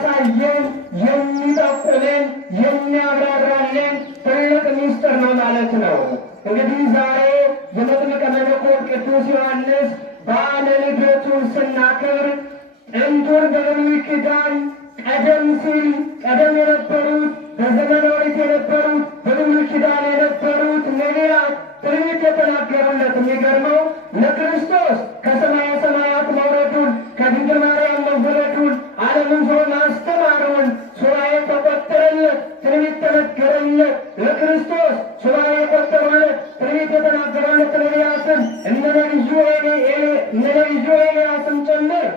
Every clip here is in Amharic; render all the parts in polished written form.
የሚያሳየን የሚጠቁመን የሚያብራራልን ትልቅ ምስጢር ነው ማለት ነው። እንግዲህ ዛሬ የመጥምቀ መለኮት ቅዱስ ዮሐንስ በዓለ ልደቱን ስናከብር ጥንቱን በብሉይ ኪዳን ቀደም የነበሩት በዘመነ ኦሪት የነበሩት በብሉይ ኪዳን የነበሩት ነቢያት ትንቢት የተናገሩለት የሚገርመው ለክርስቶስ ከሰማየ ሰማያት መውረዱን ከድንግል ማርያም መወለዱን ዓለምን ዞሮ ማስተማሩን ሱባዔ ተቆጠረለት፣ ትንቢት ተነገረለት። ለክርስቶስ ሱባዔ የቆጠሩለት ትንቢት የተናገሩለት ነቢያትን እነ ነቢዩ ኤልያስን ጭምር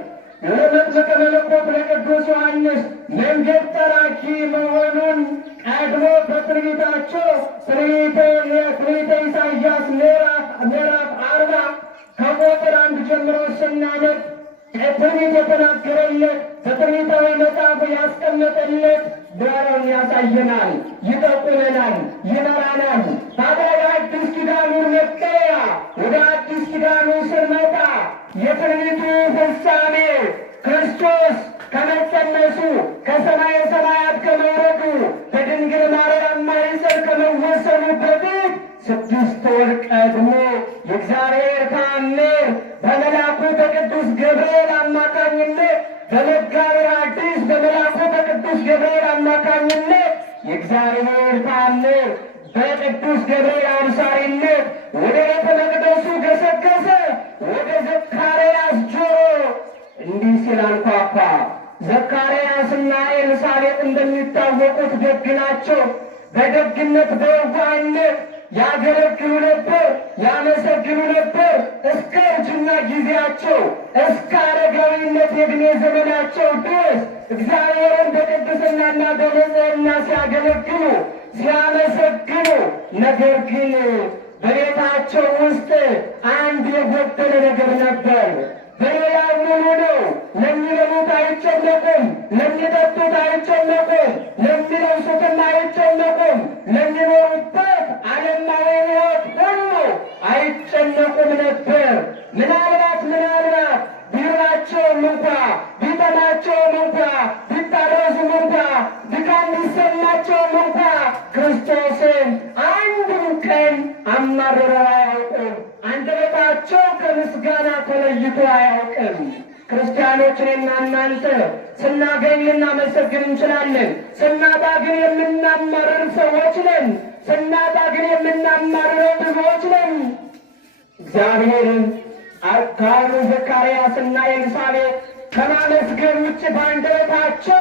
ለመጥምቀ መለኮት ለቅዱስ ዮሐንስ መንገድ ጠራጊ መሆኑን ቀድሞ በትንቢታቸው ትንቢተ ኢሳይያስ ምዕራፍ 40 ከቁጥር 1 ጀምሮ ስናነብ ትንቢት የተናገረለት በትንቢታዊ መጽሐፉ ያስቀመጠለት ዳራውን ያሳየናል፣ ይጠቁመናል፣ ይመራናል። ታዲያ የአዲስ ኪዳኑን መጠሪያ ወደ አዲስ ኪዳኑ ስንመጣ የትንቢቱ ፍጻሜ ክርስቶስ ከመጸነሱ ከሰማየ ሰማያት ከመውረዱ በድንግል ማርያም ማኅፀን ከመወሰኑ በፊት 6 ወር ቀድሞ የእግዚአብሔር ተአምር በመልአኩ በቅዱስ ገብርኤል አማካኝነት በመጋቤ ሐዲስ በመልአኩ በቅዱስ ገብርኤል አማካኝነት የእግዚአብሔር ተአምር በቅዱስ ገብርኤል አብሳሪነት ወደ ቤተ መቅደሱ ገሰገሰ። ወደ ዘካርያስ ጆሮ እንዲህ ሲል አንኳኳ። ዘካርያስና ኤልሳቤጥ እንደሚታወቁት ደግ ናቸው። በደግነት በየዋህነት ያገለግሉ ነበር፣ ያመሰግኑ ነበር። እስከ እርጅና ጊዜያቸው እስከ አረጋዊነት የዕድሜ ዘመናቸው ድረስ እግዚአብሔርን በቅድስናና በንጽሕና ሲያገለግሉ ሲያመሰግኑ፣ ነገር ግን በቤታቸው ውስጥ አንድ የጎደለ ነገር ነበር። በሌላው ሙሉ ነው። ለሚበሉት አይጨነቁም፣ ለሚጠጡት አይጨነቁም፣ ለሚለብሱትም አይጨነቁም፣ ለሚኖሩበት ዓለማዊ ሕይወት ሁሉ አይጨነቁም ነበር። ምናልባት ቢራቸውም እንኳ ቢጠማቸውም እንኳ ቢታረዙም እንኳ ድካም ቢሰማቸውም እንኳ ክርስቶስን አንድም ቀን አማርረው አያውቁም። አንደበታቸው ከምስጋና ተለይቶ አያውቅም። ክርስቲያኖች እኔና እናንተ ስናገኝ ልናመሰግን እንችላለን። ስናጣ ግን የምናማርር ሰዎች ነን። ስናጣ ግን የምናማርረው ብዙዎች ነን። እግዚአብሔርን ካህኑ ዘካርያስና ኤልሳቤጥ ከማመስገን ውጭ በአንደበታቸው